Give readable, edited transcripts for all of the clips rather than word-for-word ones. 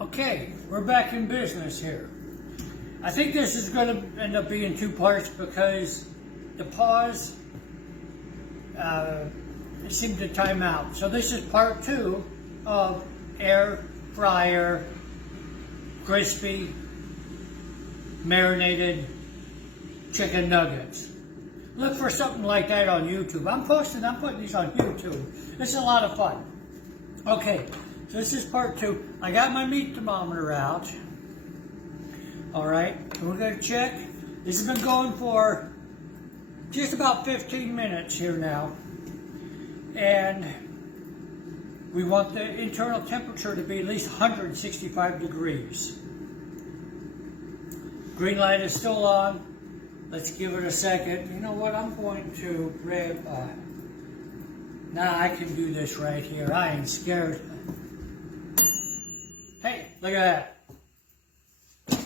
Okay, we're back in business here. I think this is going to end up being two parts because the pause seemed to time out. So this is part two of air fryer, crispy, marinated chicken nuggets. Look for something like that on YouTube. I'm putting these on YouTube. This is a lot of fun. Okay, so this is part two. I got my meat thermometer out. All right, we're gonna check. This has been going for just about 15 minutes here now. And we want the internal temperature to be at least 165 degrees. Green light is still on. Let's give it a second. You know what? I'm going to grab. I can do this right here. I ain't scared. Hey, look at that.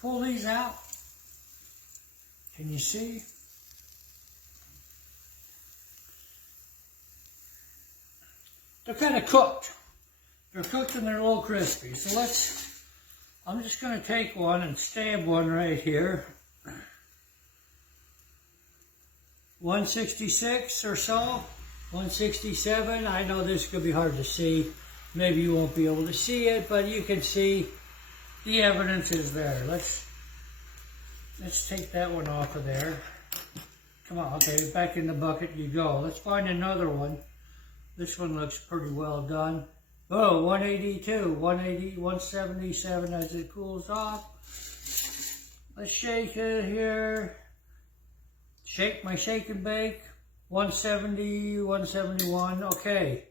Pull these out. Can you see? They're kind of cooked. They're cooked and they're a little crispy. So I'm just going to take one and stab one right here. 166 or so, 167. I know this could be hard to see. Maybe you won't be able to see it, but you can see the evidence is there. Let's take that one off of there. Come on, okay, back in the bucket you go. Let's find another one. This one looks pretty well done. Oh, 182, 180, 177 as it cools off. Let's shake it here. Shake my shake and bake. 170, 171, okay.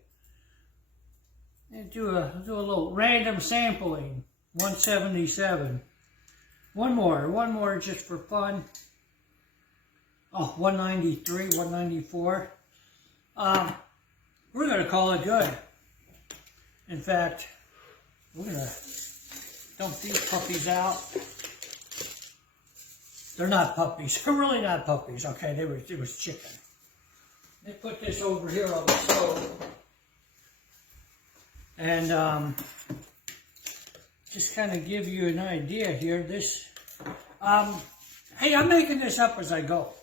And do a little random sampling. 177. One more just for fun. Oh, 193, 194. We're gonna call it good. In fact, we're gonna dump these puppies out. They're not puppies. They're really not puppies. Okay, it was chicken. Let's put this over here on the stove. And just kind of give you an idea here. Hey, I'm making this up as I go.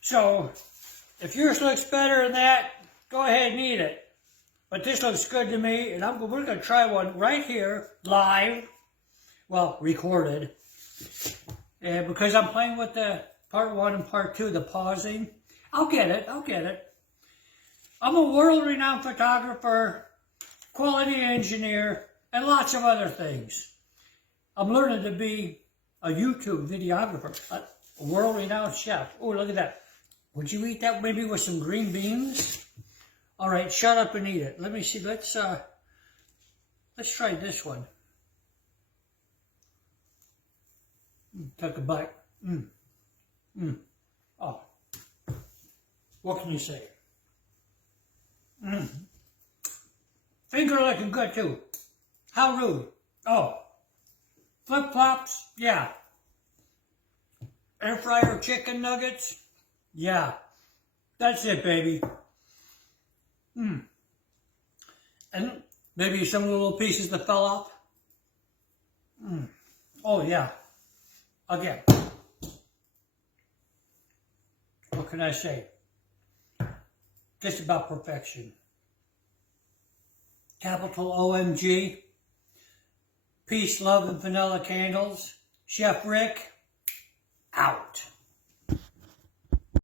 So, if yours looks better than that, go ahead and eat it. But this looks good to me, and we're going to try one right here, live. Well, recorded. And because I'm playing with the part one and part two, the pausing. I'll get it. I'm a world-renowned photographer, quality engineer, and lots of other things. I'm learning to be a YouTube videographer, a world-renowned chef. Oh, look at that. Would you eat that maybe with some green beans? All right, shut up and eat it. Let me see. Let's try this one. Take a bite. Oh, what can you say? Finger looking good too. How rude. Oh, flip-flops. Yeah. Air fryer chicken nuggets. Yeah. That's it, baby. And maybe some of the little pieces that fell off. Oh, yeah. Again. What can I say? Just about perfection. Capital OMG. Peace, love, and vanilla candles. Chef Rick, out.